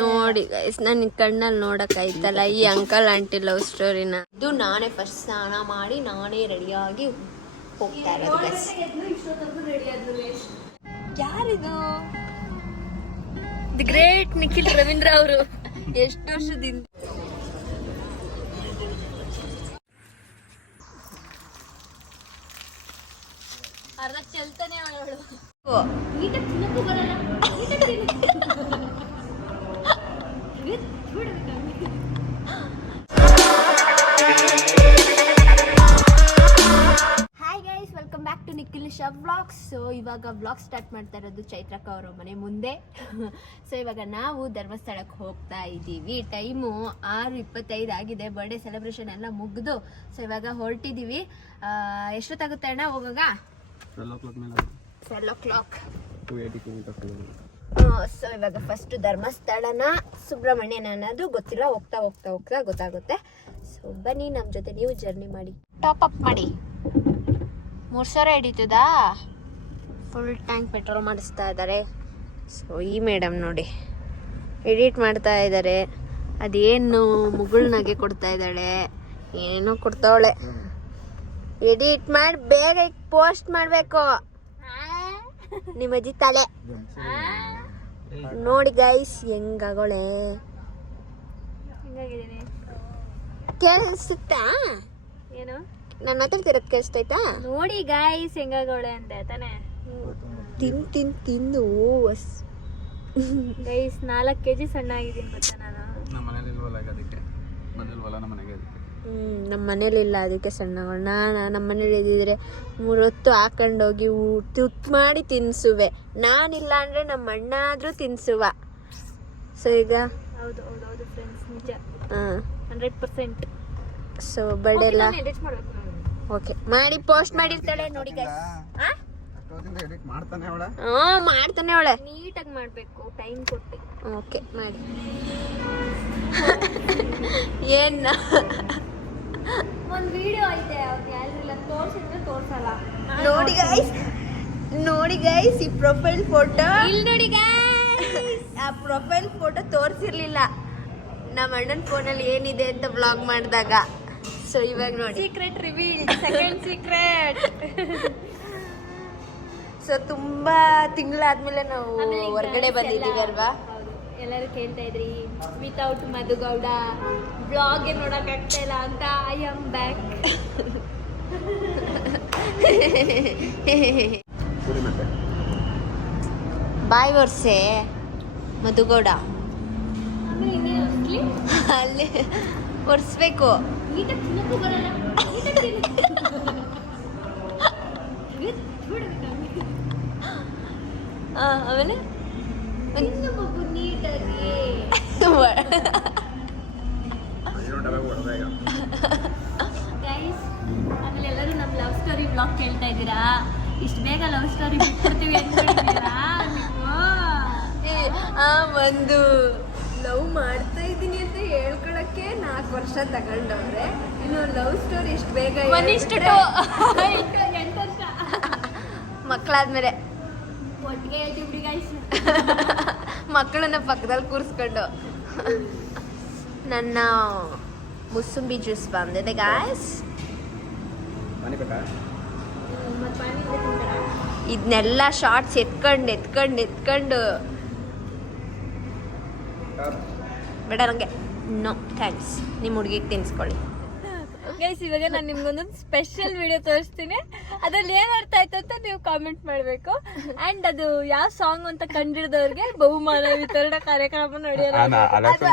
ನೋಡಿ ಗೈಸ್, ನನ್ ಕಣ್ಣಲ್ಲಿ ನೋಡಕ್ ಆಯ್ತಲ್ಲ ಈ ಅಂಕಲ್ ಆಂಟಿ ಲವ್ ಸ್ಟೋರಿನ. ಇದು ನಾನೇ ಫಸ್ಟ್ ಸ್ನಾನ ಮಾಡಿ ನಾನೇ ರೆಡಿಯಾಗಿ ಹೋಗ್ತಾ ಇರೋದು ಗೈಸ್. ಯಾರಿದು? ದಿ ಗ್ರೇಟ್ ನಿಖಿಲ್ ರವೀಂದ್ರ ಅವರು. ಎಷ್ಟು ವರ್ಷದಿಂದ ಅರ್ಧ ಚೆಲ್ತಾನೆ ಅವಳು. Welcome back to Nikhil shop vlogs. So ಇವಾಗ ವ್ಲಾಗ್ ಸ್ಟಾರ್ಟ್ ಮಾಡ್ತಾ ಇರೋದು ಚೈತ್ರಕ್ಕ ಅವರ ಮನೆ ಮುಂದೆ. ಸೊ ಇವಾಗ ನಾವು ಧರ್ಮಸ್ಥಳಕ್ಕೆ ಹೋಗ್ತಾ ಇದ್ದೀವಿ. ಟೈಮು 6:25 ಆಗಿದೆ. ಬರ್ಡೇ ಸೆಲೆಬ್ರೇಷನ್ ಎಲ್ಲ ಮುಗಿದು ಸೊ ಇವಾಗ ಹೊರಟಿದ್ದೀವಿ. ಎಷ್ಟೊತ್ತಾಗುತ್ತೆ ಅಣ್ಣ ಹೋಗಾಗ? 12 o'clock. ಸೊ ಇವಾಗ ಫಸ್ಟ್ ಧರ್ಮಸ್ಥಳನ ಸುಬ್ರಹ್ಮಣ್ಯನ ಅನ್ನೋದು ಗೊತ್ತಿಲ್ಲ. ಹೋಗ್ತಾ ಹೋಗ್ತಾ ಹೋಗ್ತಾ ಗೊತ್ತಾಗುತ್ತೆ. ಸೊ ಬನ್ನಿ ನಮ್ಮ ಜೊತೆ ನೀವು ಜರ್ನಿ ಮಾಡಿ. ಟಾಪ್ ಅಪ್ ಮಾಡಿ. 3,000 ಹಿಡಿತದಾ? ಫುಲ್ ಟ್ಯಾಂಕ್ ಪೆಟ್ರೋಲ್ ಮಾಡಿಸ್ತಾ ಇದ್ದಾರೆ. ಸೊ ಈ ಮೇಡಮ್ ನೋಡಿ ಎಡಿಟ್ ಮಾಡ್ತಾ ಇದ್ದಾರೆ. ಅದೇನು ಮುಗುಳ್ನಾಗೆ ಕೊಡ್ತಾ ಇದ್ದಾಳೆ, ಏನೋ ಕೊಡ್ತಾವಳೆ. ಎಡಿಟ್ ಮಾಡಿ ಬೇಗ ಪೋಸ್ಟ್ ಮಾಡಬೇಕು. ನಿಮ್ಮ ಅಜ್ಜಿ ತಲೆ ನೋಡಿ ಗೈಸ್ ಹೆಂಗಾಗೋಳೆ. ಕೇಳಿಸುತ್ತಾ? ಏನು ನಾನು ಮಾತಾಡ್ತಿರೋದು ಕೇಳಿಸ್ತೈತಾ? ನೋಡಿ ಗೈಸ್ ಹೆಂಗಾಗೋಳೆ ಅಂತ ತಾನೆ. ತಿಂದು ಗೈಸ್ 4 kg ಸಣ್ಣ ಆಗಿದ್ದೀನಿ ಗೊತ್ತಾ ನಾನು. ನಮ್ಮ ಮನೇಲಿ ಇಲ್ಲ ಅದಕ್ಕೆ ಸಣ್ಣಗಳು. ನಮ್ಮ ಮನೇಲಿ ಇದ್ದಿದ್ರೆ 3 ಹೊತ್ತು ಹಾಕೊಂಡೋಗಿ ತುತ್ತು ಮಾಡಿ ತಿನ್ಸುವೆ. ನಾನಿಲ್ಲ ಅಂದ್ರೆ ನಮ್ಮ ಅಣ್ಣ ಆದ್ರೂ ತಿನ್ಸುವ. ಸೊ ಈಗ ಹೌದು ಫ್ರೆಂಡ್ಸ್, ನಿಜ 100%. ಸೊ ಬರ್ಡೇ ಎಲ್ಲ ಓಕೆ ಮಾಡಿ ಪೋಸ್ಟ್ ಮಾಡಿರ್ತಾಳೆ ನೋಡಿ ಗೈಸ್. ಮಾಡ್ತಾನೆ ಅವಳೆ. ನೀಟಾಗಿ ಮಾಡ್ಬೇಕು, ಟೈಮ್ ಕೊಟ್ಟು. ಓಕೆ ಮಾಡಿ. ಏನ್ ಒಂದು ವಿಡಿಯೋ ಐತೆ ಅವ್ರ ಗ್ಯಾಲರಿಲಿ, ತೋರಿಸಿದ್ರೆ ತೋರ್ಸಲ್ಲ. ನೋಡಿ ಗೈಸ್ ಈ ಪ್ರೊಫೈಲ್ ಫೋಟೋ ಇಲ್ಲಿ ನೋಡಿ ಗೈಸ್. ಆ ಪ್ರೊಫೈಲ್ ಫೋಟೋ ತೋರಿಸಿರ್ಲಿಲ್ಲ ನಮ್ಮ ಅಣ್ಣನ ಫೋನಲ್ಲಿ ಏನಿದೆ ಅಂತ ಬ್ಲಾಗ್ ಮಾಡಿದಾಗ. ಸೊ ಇವಾಗ ನೋಡಿ secret reveal, second secret. So ತುಂಬಾ ತಿಂಗಳಾದ್ಮೇಲೆ ನಾವು ಹೊರಗಡೆ ಬಂದಿದ್ದೀವಿ ಅಲ್ವಾ. ಎಲ್ಲರೂ ಕೇಳ್ತಾ ಇದ್ರಿ ವಿತೌಟ್ ಮಧುಗೌಡ ಬ್ಲಾಗ್ ನೋಡಕ್ ಆಗ್ತಾ ಇಲ್ಲ ಅಂತ. I am back. ಬಾಯ್ ವರ್ಷೆ ಮಧುಗೌಡ ಅಲ್ಲಿ ಒರ್ಸ್ಬೇಕು. ಆಮೇಲೆ ಆಮೇಲೆ ಎಲ್ಲರೂ ನಮ್ಮ ಲವ್ ಸ್ಟೋರಿ ಬ್ಲಾಗ್ ಕೇಳ್ತಾ ಇದ್ದೀರಾ. ಇಷ್ಟು ಬೇಗ ಲವ್ ಸ್ಟೋರಿ ಬಿಟ್ಬಿಡ್ತೀವಿ ಅಂದ್ಕೊಂಡಿದ್ದೀರಾ ನೀವು? ಒಂದು ಲವ್ ಮಾಡ್ತಾ ಇದ್ದೀನಿ ಅಂತ ಹೇಳ್ಕೊಳಕ್ಕೆ 4 ವರ್ಷ ತಗೊಂಡವ್ರೆ. ಇನ್ನು ಲವ್ ಸ್ಟೋರಿ ಇಷ್ಟು ಬೇಗ 1:2 8 ವರ್ಷ ಮಕ್ಕಳಾದ್ಮೇಲೆ ಒಟ್ಟಿಗೆ ಹೇಳ್ತೀವಿ ಬಿಡಿ ಗೈಸ್. ಮಕ್ಕಳನ್ನ ಪಕ್ಕದಲ್ಲಿ ಕೂರಿಸ್ಕೊಂಡು ನನ್ನ ಮುಸುಂಬಿ ಜ್ಯೂಸ್ ಬಂದಿದೆ ಗಾಯ್ಸ್. ಇದನ್ನೆಲ್ಲ ಶಾರ್ಟ್ಸ್ ಎತ್ಕೊಂಡು ಬೇಡ ನನಗೆ. ನೋ ಥ್ಯಾಂಕ್ಸ್, ನಿಮ್ಮ ಹುಡುಗಿಗೆ ತಿನ್ಸ್ಕೊಳ್ಳಿ. ಗೈಸ್ ಇವಾಗ ನಾನು ನಿಮ್ಗೊಂದು ಸ್ಪೆಷಲ್ ವಿಡಿಯೋ ತೋರಿಸ್ತೀನಿ. ಅದ್ರಲ್ಲಿ ಏನ್ ಅರ್ಥ ಆಯ್ತು ಅಂತ ನೀವು ಕಾಮೆಂಟ್ ಮಾಡಬೇಕು. ಅಂಡ್ ಅದು ಯಾವ ಸಾಂಗ್ ಅಂತ ಕಂಡಿಡಿದವ್ರಿಗೆ ಬಹುಮಾನ ವಿತರಣಾ ಕಾರ್ಯಕ್ರಮ ನಡೆಯೋದು.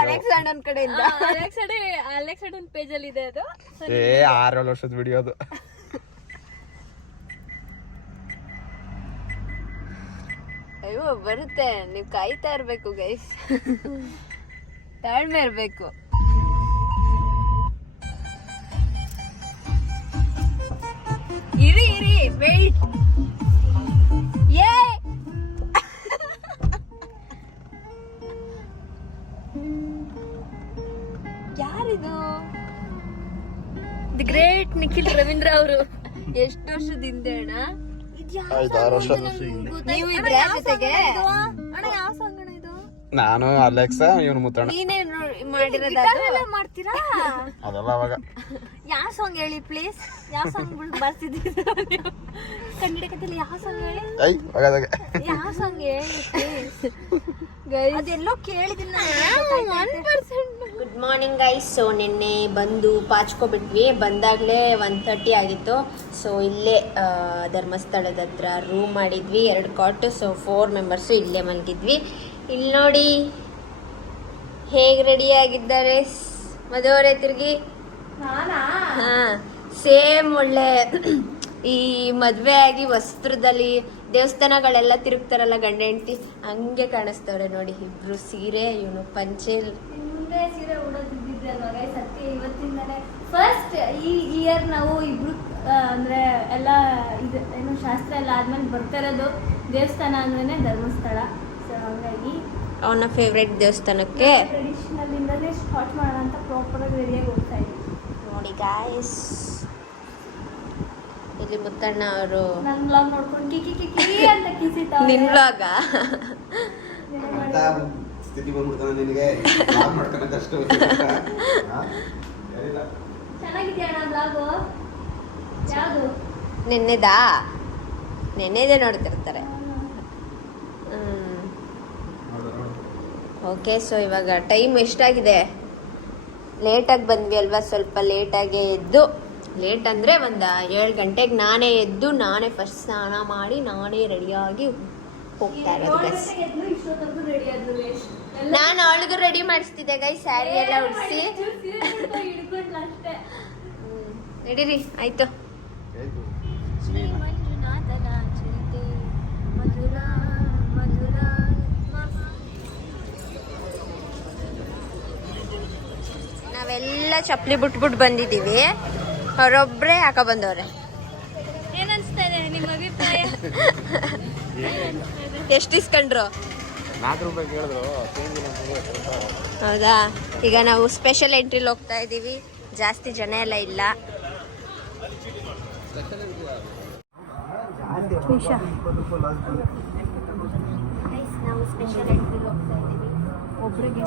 ಅಲೆಕ್ಸಾಂಡರ್ ಕಡೆಯಿಂದ. ಅಲೆಕ್ಸಾಂಡರ್ ಪೇಜ್ ಅಲ್ಲಿ ಇದೆ ಅದು. 6 ವರ್ಷದ ವಿಡಿಯೋ ಅದು. ಅಯ್ಯೋ ಬರುತ್ತೆ, ನೀವು ಕಾಯ್ತಾ ಇರ್ಬೇಕು ಗೈಸ್. ತಾಳ್ಮೆ ಇರ್ಬೇಕು. ಇರಿ ವೇಟ್. ಯಾರಿದು? ದಿ ಗ್ರೇಟ್ ನಿಖಿಲ್ ರವೀಂದ್ರ ಅವರು. ಎಷ್ಟು ವರ್ಷದಿಂದ ಅಣ್ಣ? 5-6 ವರ್ಷ. ನೀವು ಇದ್ರೆ ಜೊತೆಗೆ ಅಣ್ಣ ಯಾವ ಸಾಂಗ್ ಅಣ್ಣ ಇದು? ನಾನು ಅಲೆಕ್ಸಾ ಇವನು ಮುತ್ತಣ್ಣ. ನೀನೇ ಮಾಡಿರೋದು ಮಾಡ್ತೀರಾ? ಅದೆಲ್ಲ ಅವಾಗ ಯಾವ ಸಾಂಗ್ ಹೇಳಿ ಪ್ಲೀಸ್? ಯಾವ ಸಾಂಗ್ ಬರ್ತಿದ್ದೀರಾ ಕನ್ನಡಕದಲ್ಲಿ? ಯಾವ ಸಾಂಗ್ ಹೇಳಿ? ಯಾವ ಸಾಂಗ್ ಹೇಳಿ ಪ್ಲೀಸ್? ಅದೆಲ್ಲೋ ಕೇಳಿದಿಲ್ಲ. Good morning guys. ಸೊ ನಿನ್ನೆ ಬಂದು ಪಾಚ್ಕೊಬಿಟ್ವಿ. ಬಂದಾಗಲೇ 1:30 ಆಗಿತ್ತು. ಸೊ ಇಲ್ಲೇ ಧರ್ಮಸ್ಥಳದ ಹತ್ರ ರೂಮ್ ಮಾಡಿದ್ವಿ, 2 ಕಾಟು. ಸೊ 4 ಮೆಂಬರ್ಸು ಇಲ್ಲೇ ಮಲಗಿದ್ವಿ. ಇಲ್ಲಿ ನೋಡಿ ಹೇಗೆ ರೆಡಿ ಆಗಿದ್ದಾರೆ ಮದುವರೆ ತಿರುಗಿ. ಹಾಂ, ಸೇಮ್ ಒಳ್ಳೆ ಈ ಮದುವೆ ಆಗಿ ವಸ್ತ್ರದಲ್ಲಿ ದೇವಸ್ಥಾನಗಳೆಲ್ಲ ತಿರುಗ್ತಾರಲ್ಲ ಗಂಡ ಹೆಂಡತಿ, ಹಂಗೆ ಕಾಣಿಸ್ತವ್ರೆ ನೋಡಿ ಇಬ್ರು. ಸೀರೆ, ಇವನು ಪಂಚೆ. ಮುಂದೆ ಸೀರೆ ಉಡೋದಿದ್ದಿದ್ರೆ ಅಲ್ವಾ ಗೈಸ್, ಅದಕ್ಕೆ ಇವತ್ತಿಂದಾನೆ ಫಸ್ಟ್ ಈ ಇಯರ್ ನಾವು ಇಬ್ರು ಅಂದ್ರೆ ಎಲ್ಲ ಇದು ಏನು ಶಾಸ್ತ್ರ ಎಲ್ಲ ಆದ್ಮೇಲೆ ಬರ್ತಾ ಇರೋದು ದೇವಸ್ಥಾನ ಅಂದ್ರೆ ಧರ್ಮಸ್ಥಳ. ಸೊ ಹಂಗಾಗಿ ಅವನ ಫೇವ್ರೆಟ್ ದೇವಸ್ಥಾನಕ್ಕೆ ಟ್ರೆಡಿಷನಲ್ ಇಂದಲೇ ಸ್ಟಾರ್ಟ್ ಮಾಡೋಣ ಅಂತ ಪ್ರಾಪರ್ ಆಗಿ ರೆಡಿಯಾಗಿ ಹೋಗ್ತಾ ಇದ್ದೀವಿ. ನೋಡಿ ಗಾಯ್ಸ್, ಇಲ್ಲಿ ಮುತ್ತಣ್ಣ ಅವರು ನನ್ನ ಬ್ಲಾಗ್ ನೋಡ್ಕೊಂಡು ಕಿಕಿ ಕಿಕಿ ಅಂತ ಕಿಸಿತಾವ. ನಿನ್ ಬ್ಲಾಗ ಸ್ಥಿತಿ ಬಂದ್ಬಿಡ್ತಾನೆ ನಿನಗೆ. ಮಾಡ್ತಾನಷ್ಟು ಚೆನ್ನಾಗಿದೆಯಾ ಅಣ್ಣ ಬ್ಲಾಗು? ಯಾವುದು? ನೆನ್ನೆದೇ ನೋಡ್ತಿರ್ತಾರೆ. ಓಕೆ, ಸೊ ಇವಾಗ ಟೈಮ್ ಎಷ್ಟಾಗಿದೆ? ಲೇಟಾಗಿ ಬಂದ್ವಿ ಅಲ್ವಾ, ಸ್ವಲ್ಪ ಲೇಟಾಗೆ ಎದ್ದು, ಲೇಟ್ ಅಂದರೆ ಒಂದು 7 ಗಂಟೆಗೆ ನಾನೇ ಎದ್ದು, ನಾನೇ ಫಸ್ಟ್ ಸ್ನಾನ ಮಾಡಿ, ನಾನೇ ರೆಡಿಯಾಗಿ ಹೋಗ್ತಾ ಇರೋದು ಗೈಸ್. ನಾನು ಅವಳಿಗೂ ರೆಡಿ ಮಾಡಿಸ್ತಿದ್ದೆ ಗೈಸ್, ಸ್ಯಾರಿ ಎಲ್ಲ ಉಡಿಸಿ. ನಡೀರಿ, ಆಯ್ತು. ನಾವೆಲ್ಲ ಚಪ್ಪಲಿ ಬಿಟ್ಬಿಟ್ಟು ಬಂದಿದ್ದೀವಿ, ಅವರೊಬ್ಬರೇ ಹಾಕ ಬಂದವ್ರೆ. ಏನ್ ಅನ್ಸ್ತಾ ಇದೆ ನಿಮ್ಮ ಅಭಿಪ್ರಾಯ? ಎಷ್ಟು ಇಸ್ಕೊಂಡ್ರು? 4 ರೂಪಾಯಿ ಕೇಳಿದ್ರು. ಹೌದಾ? ಈಗ ನಾವು ಸ್ಪೆಷಲ್ ಎಂಟ್ರಿಲಿ ಹೋಗ್ತಾ ಇದ್ದೀವಿ, ಜಾಸ್ತಿ ಜನ ಎಲ್ಲ ಇಲ್ಲ. ನಾವು ಸ್ಪೆಷಲ್ ಎಂಟ್ರಿಲಿ ಹೋಗ್ತಾ ಇದ್ದೀವಿ. ಒಬ್ರಿಗೆ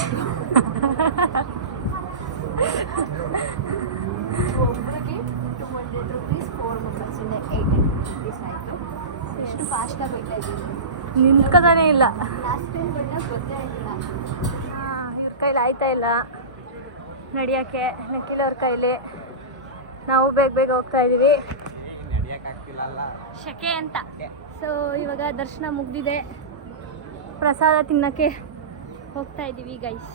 ಒಬ್ರಿಗೆ 200 ರುಪೀಸ್, 4 ಮೆಂಬರ್ಸ್ ಇಂದ 800 ರುಪೀಸ್ ಆಯಿತು. ಎಷ್ಟು ಫಾಸ್ಟಾಗಿ ಹೋಗ್ತಾ ಇದ್ದೀವಿ, ನಿಂತ್ಕೋತಾನೆ ಇಲ್ಲ. ಲಾಸ್ಟ್ ಟೈಮ್ ಬಂದಾಗ ಗೊತ್ತೇ ಆಗಿಲ್ಲ. ಇವ್ರ ಕೈಲಿ ಆಯ್ತಾ ಇಲ್ಲ ನಡಿಯೋಕ್ಕೆ, ನಕ್ಕಿಲ್ ಅವ್ರ ಕೈಲಿ. ನಾವು ಬೇಗ ಹೋಗ್ತಾ ಇದ್ದೀವಿ, ಶಕೆ ಅಂತ. ಸೊ ಇವಾಗ ದರ್ಶನ ಮುಗ್ದಿದೆ, ಪ್ರಸಾದ ತಿನ್ನಕ್ಕೆ ಹೋಗ್ತಾ ಇದ್ದೀವಿ ಗೈಸ್.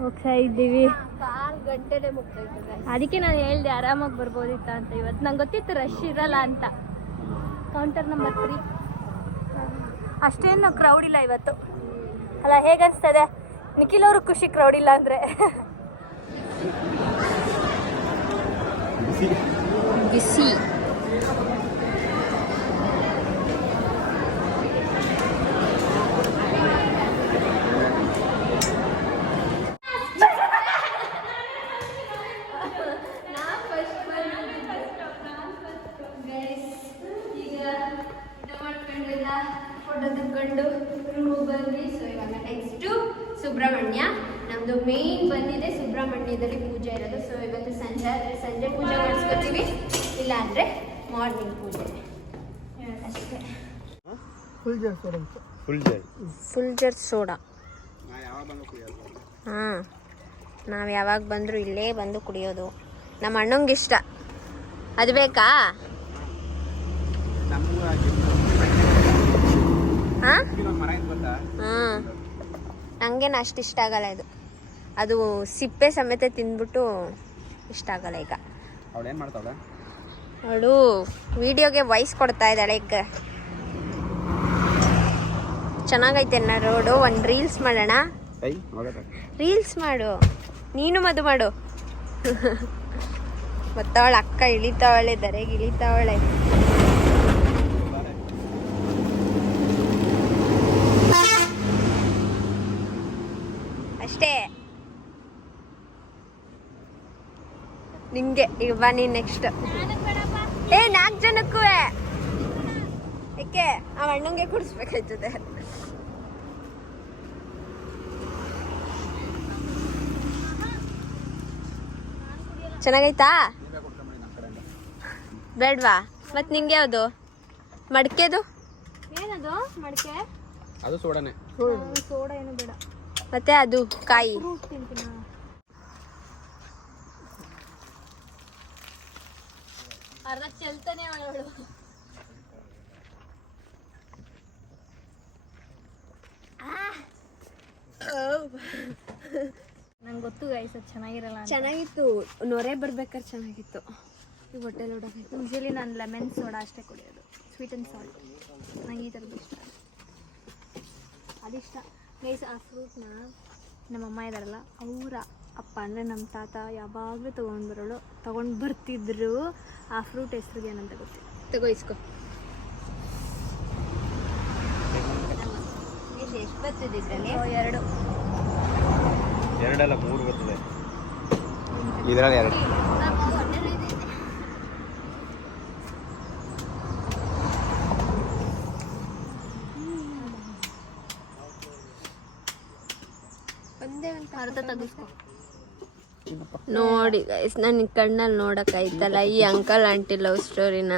ಹೋಗ್ತಾ ಇದ್ದೀವಿ. 6 ಗಂಟೆನೇ ಮುಗ್ದೋಯ್ತದೆ. ಅದಕ್ಕೆ ನಾನು ಹೇಳ್ದೆ ಆರಾಮಾಗಿ ಬರ್ಬೋದಿತ್ತ ಅಂತ. ಇವತ್ತು ನಂಗೆ ಗೊತ್ತಿತ್ತು ರಶ್ ಇರಲ್ಲ ಅಂತ. ಕೌಂಟರ್ ನಂಬರ್ 3 ಅಷ್ಟೇನು ಕ್ರೌಡ್ ಇಲ್ಲ ಇವತ್ತು ಅಲ್ಲ. ಹೇಗೆ ಅನಿಸ್ತದೆ ನಿಖಿಲ್ ಅವರು? ಖುಷಿ ಕ್ರೌಡ್ ಇಲ್ಲ ಅಂದರೆ. ಬಿಸಿ ಫೋಟೋ ತೆಕ್ಕೊಂಡು ರೂಮ್ ಬಂದ್ವಿ. ಸೊ ಇವಾಗ ನೆಕ್ಸ್ಟು ಸುಬ್ರಹ್ಮಣ್ಯ. ನಮ್ಮದು ಮೇನ್ ಬಂದಿದೆ ಸುಬ್ರಹ್ಮಣ್ಯದಲ್ಲಿ ಪೂಜೆ ಇರೋದು. ಸೊ ಇವತ್ತು ಸಂಜೆ ಪೂಜೆ ಮಾಡಿಸ್ಕೊತೀವಿ, ಇಲ್ಲ ಅಂದರೆ ಮಾರ್ನಿಂಗ್ ಪೂಜೆ ಅಷ್ಟೇ. Full jar soda. ಹಾಂ, ನಾವು ಯಾವಾಗ ಬಂದರೂ ಇಲ್ಲೇ ಬಂದು ಕುಡಿಯೋದು. ನಮ್ಮ ಅಣ್ಣಂಗೆ ಇಷ್ಟ. ಅದು ಬೇಕಾ? ಹಾಂ, ನನಗೇನು ಅಷ್ಟು ಇಷ್ಟ ಆಗಲ್ಲ ಇದು. ಅದು ಸಿಪ್ಪೆ ಸಮೇತ ತಿಂದ್ಬಿಟ್ಟು ಇಷ್ಟ ಆಗಲ್ಲ. ಈಗ ಅವಳು ವಿಡಿಯೋಗೆ ವಾಯ್ಸ್ ಕೊಡ್ತಾ ಇದ್ದಾಳೆ. ಈಗ ಚೆನ್ನಾಗೈತೆ ಅಣ್ಣ ರೋಡು. ಒಂದು ರೀಲ್ಸ್ ಮಾಡೋಣ. ರೀಲ್ಸ್ ಮಾಡು ನೀನು, ಮದು ಮಾಡು. ಮತ್ತವಳ ಅಕ್ಕ ಇಳಿತಾವಳೆ, ದರೆಗೆ ಇಳಿತಾವಳೆ. ಅಷ್ಟೇ. ನಿಂಗೆ ಈಗ ಬಾ ನೀನು ನೆಕ್ಸ್ಟ್. 4 ಜನಕ್ಕೂ ಏಕೆ? ಅವ ಅಣ್ಣಂಗೆ ಕುಡಿಸ್ಬೇಕಾಯ್ತದೆ. ಚೆನ್ನಾಗೈತಾ? ಬೇಡ್ವಾ? ಮತ್ ನಿಂಗೆ ಯಾವುದು? ಮಡ್ಕೆದು ಏನದು? ಮಡ್ಕೆ ಅದು ಸೋಡಾನೆ. ಸೋಡಾ ಏನು ಬೇಡ. ಮತ್ತೆ ಅದು ಕಾಯಿ ಅರ್ಧ ಚೆಲ್ತಾನೆ ಅವಳು. ನಂಗೆ ಗೊತ್ತು ಗೈಸ್ ಅದು ಚೆನ್ನಾಗಿರಲ್ಲ ಅಂತ. ಚೆನ್ನಾಗಿತ್ತು, ನೊರೆ ಬರ್ಬೇಕಾದ್ರೆ ಚೆನ್ನಾಗಿತ್ತು. ಈ ಹೊಟ್ಟೆ ನೋಡೋಕಾಯ್ತು. ಯೂಶಲಿ ನಾನು ಲೆಮನ್ ಸೋಡಾ ಅಷ್ಟೇ ಕುಡಿಯೋದು, ಸ್ವೀಟ್ ಆ್ಯಂಡ್ ಸಾಲ್ಟ್. ನಂಗೆ ಈ ಥರದ್ದು ಇಷ್ಟ, ಅದಿಷ್ಟ ಗೈಸ್. ಆ ಫ್ರೂಟ್ನ ನಮ್ಮಮ್ಮ ಇದಾರಲ್ಲ ಅವರ ಅಪ್ಪ ಅಂದರೆ ನಮ್ಮ ತಾತ ಯಾವಾಗಲೂ ತೊಗೊಂಡು ಬರ್ತಿದ್ರು. ಆ ಫ್ರೂಟ್ ಹೆಸ್ರಿಗೆ ಏನಂತ ಗೊತ್ತಿಲ್ಲ. ತಗೋ ಇಸ್ಕೊ. ಎಷ್ಟು ಬರ್ತಿದೆ ಇದರಲ್ಲಿ? 2 2 ಅಲ್ಲ 3 ಬರ್ತದೆ ಇದರಲ್ಲಿ 2. ಅರ್ಧ ತೆಗಿಸ್ಕೊ. ನೋಡಿ ಗೈಸ್, ನನ್ನ ಕಣ್ಣಲ್ಲಿ ನೋಡೋಕ್ಕಾಯ್ತಲ್ಲ ಈ ಅಂಕಲ್ ಆಂಟಿ ಲವ್ ಸ್ಟೋರಿನ.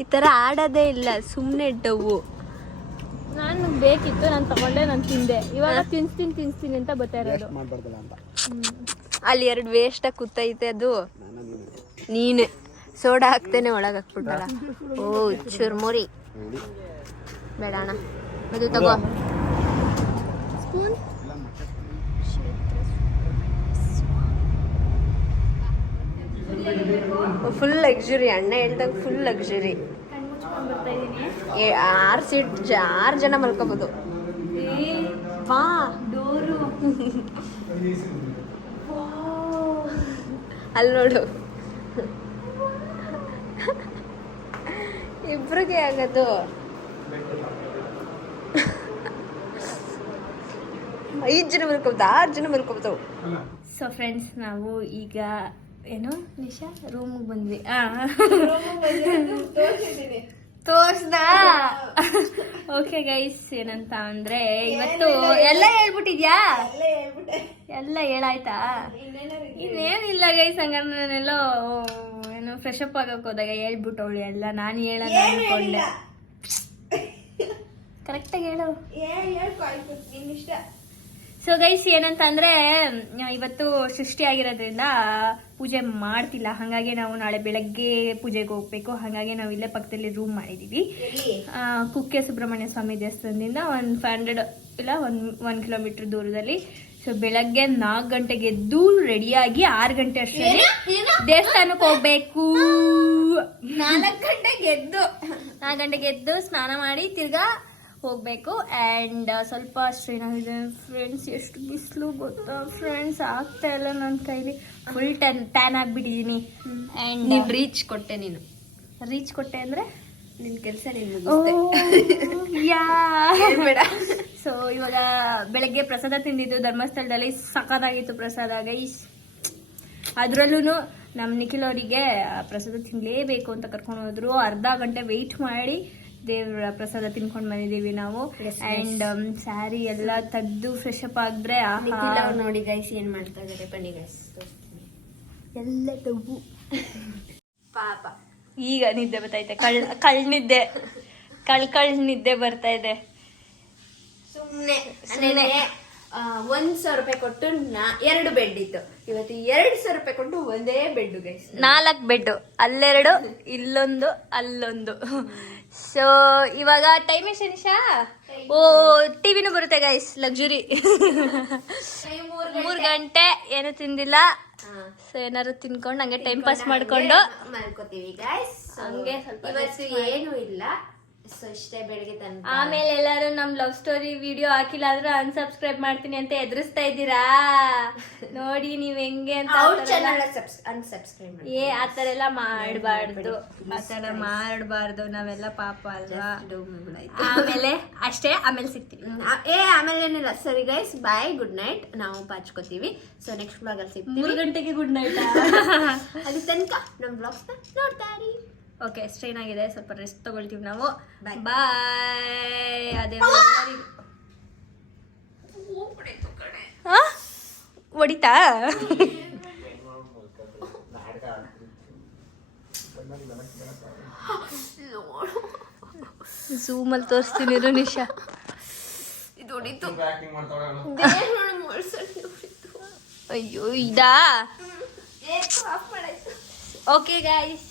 ಈ ಥರ ಆಡೋದೇ ಇಲ್ಲ, ಸುಮ್ಮನೆ ಡವ್ವು. ನಾನು ಬೇಕಿತ್ತು, ನಾನು ತಗೊಂಡೆ, ನಾನು ತಿಂದೆ. ಇವಾಗ ತಿನ್ಸ್ತೀನಿ ಅಂತ ಬರ್ತಾ ಇರೋದು. ಮಾಡಬಾರ್ದಲ್ಲ ಅಂತ. ಅಲ್ಲಿ 2 ವೇಸ್ಟಾಗಿ ಕೂತೈತೆ. ಅದು ನೀನೆ ಸೋಡಾ ಹಾಕ್ತೇನೆ ಒಳಗೆ ಹಾಕ್ಬಿಟ್ಟಲ್ಲ. ಓ ಚುರ್ಮುರಿ ಬೇಡ ಅಣ್ಣ, ಅದು ತಗೋ. Spoon full luxury. ಅಣ್ಣ ಹೇಳ್ದಂಗೆ ಫುಲ್ ಲಕ್ಸುರಿ. 6 ಜನ ಮಲ್ಕೋಬೋದು. ಬಾ ಡೋರು ಅಲ್ಲಿ ನೋಡು, ಇಬ್ರಿಗೆ ಆಗೋದು. 5 ಜನ ಮಲ್ಕೋಬೋದು, 6 ಜನ ಮಲ್ಕೋಬೋದು. ಸೊ ಫ್ರೆಂಡ್ಸ್, ನಾವು ಈಗ ಏನು ನಿಶಾ ರೂಮಿಗೆ ಬಂದ್ವಿ. ತೋರ್ಸ್ದ. ಓಕೆ ಗೈಸ್, ಏನಂತ ಅಂದ್ರೆ ಇವತ್ತು ಎಲ್ಲ ಹೇಳ್ಬಿಟ್ಟಿದ್ಯಾ? ಎಲ್ಲ ಹೇಳಾಯ್ತಾ? ಇನ್ನೇನಿಲ್ಲ ಗೈಸ್. ಹಂಗಾರೆ ನಾನೆಲ್ಲೋ ಏನು ಫ್ರೆಶ್ ಅಪ್ ಆಗಕ್ಕೆ ಹೋದಾಗ ಹೇಳ್ಬಿಟ್ಟವಳು ಎಲ್ಲ. ನಾನು ಹೇಳಲ್ಲ ಅನ್ಕೊಂಡೆ. ಕರೆಕ್ಟಾಗಿ ಹೇಳು. ಸೊ ಗೈಸ್, ಏನಂತ ಅಂದ್ರೆ ಇವತ್ತು ಸೃಷ್ಟಿ ಆಗಿರೋದ್ರಿಂದ ಪೂಜೆ ಮಾಡ್ತಿಲ್ಲ. ಹಾಗಾಗಿ ನಾವು ನಾಳೆ ಬೆಳಗ್ಗೆ ಪೂಜೆಗೆ ಹೋಗ್ಬೇಕು. ಹಾಗಾಗಿ ನಾವು ಇಲ್ಲೇ ಪಕ್ಕದಲ್ಲಿ ರೂಮ್ ಮಾಡಿದೀವಿ. ಕುಕ್ಕೆ ಸುಬ್ರಹ್ಮಣ್ಯ ಸ್ವಾಮಿ ದೇವಸ್ಥಾನದಿಂದ 500 ಇಲ್ಲ 1 ಕಿಲೋಮೀಟರ್ ದೂರದಲ್ಲಿ. ಸೊ ಬೆಳಗ್ಗೆ 4 ಗಂಟೆಗೆ ಎದ್ದು ರೆಡಿಯಾಗಿ 6 ಗಂಟೆ ಅಷ್ಟರಲ್ಲಿ ದೇವಸ್ಥಾನಕ್ಕೆ ಹೋಗ್ಬೇಕು. 4 ಗಂಟೆಗೆ ಎದ್ದು ಸ್ನಾನ ಮಾಡಿ ತಿರ್ಗಾ ಹೋಗ್ಬೇಕು. ಆ್ಯಂಡ್ ಸ್ವಲ್ಪ ಸ್ಟ್ರೈನ್ ಆಗಿದೆ ಫ್ರೆಂಡ್ಸ್. ಎಷ್ಟು ಬಿಸಿಲು ಗೊತ್ತಾ ಫ್ರೆಂಡ್ಸ್, ಆಗ್ತಾ ಇಲ್ಲ ನನ್ನ ಕೈಲಿ. ಫುಲ್ ಟ್ಯಾನ್ ಆಗಿಬಿಟ್ಟಿದ್ದೀನಿ. ಆ್ಯಂಡ್ ನೀನು ರೀಚ್ ಕೊಟ್ಟೆ. ನೀನು ರೀಚ್ ಕೊಟ್ಟೆ ಅಂದರೆ ನಿನ್ನ ಕೆಲಸ ಬೇಡ. ಸೊ ಇವಾಗ ಬೆಳಗ್ಗೆ ಪ್ರಸಾದ ತಿಂದಿದ್ದು ಧರ್ಮಸ್ಥಳದಲ್ಲಿ. ಸಖತ್ತಾಗಿತ್ತು ಪ್ರಸಾದ ಗೈಸ್. ಅದರಲ್ಲೂ ನಮ್ಮ ನಿಖಿಲ್ ಅವರಿಗೆ ಪ್ರಸಾದ ತಿನ್ನಲೇಬೇಕು ಅಂತ ಕರ್ಕೊಂಡು ಹೋದ್ರು. ಅರ್ಧ ಗಂಟೆ ವೆಯ್ಟ್ ಮಾಡಿ ದೇವ್ರ ಪ್ರಸಾದ ತಿನ್ಕೊಂಡು ಬಂದಿದ್ದೀವಿ ನಾವು. ಆ್ಯಂಡ್ ಸ್ಯಾರಿ ಎಲ್ಲ ತೆಗ್ದು ಫ್ರೆಶ್ ಅಪ್ ಆಗಿದ್ರೆ ನೋಡಿ ಗೈಸ್ ಏನ್ ಮಾಡ್ತಾ ಇದ್ದಾರೆ. ಬನ್ನಿ ಗೈಸ್, ಎಲ್ಲ ತಗು. ಪಾಪ ಈಗ ನಿದ್ದೆ ಬರ್ತೈತೆ. ಕಳ್ ನಿದ್ದೆ ಬರ್ತಾ ಇದೆ. ಸುಮ್ಮನೆ 1,000 ರೂಪಾಯಿ ಕೊಟ್ಟು 2 ಬೆಡ್ ಇತ್ತು. ಇವತ್ತು 2,000 ರೂಪಾಯಿ ಕೊಟ್ಟು ಒಂದೇ ಬೆಡ್ ಗೈಸ್. 4 ಬೆಡ್, ಅಲ್ಲೆರಡು, ಇಲ್ಲೊಂದು, ಅಲ್ಲೊಂದು. ಸೊ ಇವಾಗ ಟೈಮ್ ಎಷ್ಟು ನಿಶಾ? ಓ ಟಿವಿನೂ ಬರುತ್ತೆ ಗೈಸ್, ಲಕ್ಸುರಿ. 3 ಗಂಟೆ ಏನು ತಿಂದಿಲ್ಲ. ಸೊ ಏನಾದ್ರು ತಿನ್ಕೊಂಡು ಹಂಗೆ ಟೈಮ್ ಪಾಸ್ ಮಾಡ್ಕೊಂಡು ಮಲ್ಕೋತೀವಿ ಗೈಸ್. ಹಂಗೆ ಸ್ವಲ್ಪ ಇವತ್ತು ಏನು ಇಲ್ಲ. ಸೊ ಇಷ್ಟೇ ಬೆಳಗ್ಗೆ ತನಕ. ಆಮೇಲೆ ಎಲ್ಲರೂ ನಮ್ ಲವ್ ಸ್ಟೋರಿ ವಿಡಿಯೋ ಹಾಕಿಲ್ಲ ಆದ್ರೂ ಅನ್ಸಬ್ಸ್ಕ್ರೈಬ್ ಮಾಡ್ತೀನಿ ಅಂತ ಎದುರಿಸ್ತಾ ಇದ್ದೀರಾ. ನೋಡಿ ನೀವ್ ಹೆಂಗೆ ಅಂತ. ಅನ್ಸಬ್ಸ್ಕ್ರೈಬ್ ಆತರ ಎಲ್ಲ ಮಾಡಬಾರ್ದು, ಆತರ ಮಾಡಬಾರ್ದು. ನಾವೆಲ್ಲ ಪಾಪ ಅಲ್ವಾ. ಆಮೇಲೆ ಅಷ್ಟೇ, ಆಮೇಲೆ ಸಿಗ್ತೀವಿ. ಆಮೇಲೆ ಏನಿಲ್ಲ. ಸರಿ ಗೈಸ್, ಬಾಯ್, ಗುಡ್ ನೈಟ್. ನಾವು ಪಾಚ್ಕೋತೀವಿ. ಸೊ ನೆಕ್ಸ್ಟ್ ಬ್ಲಾಗ್ ಅಲ್ಲಿ ಸಿಗ್ತೀವಿ. 3 ಗಂಟೆಗೆ ಗುಡ್ ನೈಟ್. ಅಲ್ಲಿ ತನಕ ನಮ್ ಬ್ಲಾಗ್ಸ್ ನೋಡ್ತಾ ಇರಿ. ಓಕೆ, ಸ್ಟ್ರೈನ್ ಆಗಿದೆ, ಸ್ವಲ್ಪ ರೆಸ್ಟ್ ತಗೊಳ್ತೀವಿ ನಾವು. ಬಾಯ್. ಅದೇ ಹೊಡಿತಾ ಝೂಮಲ್ಲಿ ತೋರಿಸ್ತೀನಿ ಇರು ನಿಶಾ. ಇದು ಹೊಡಿತು. ಆಕ್ಟಿಂಗ್ ಮಾಡ್ತಾಳೆ ಅವಳು. ಅಯ್ಯೋ ಇದಾ. Okay guys,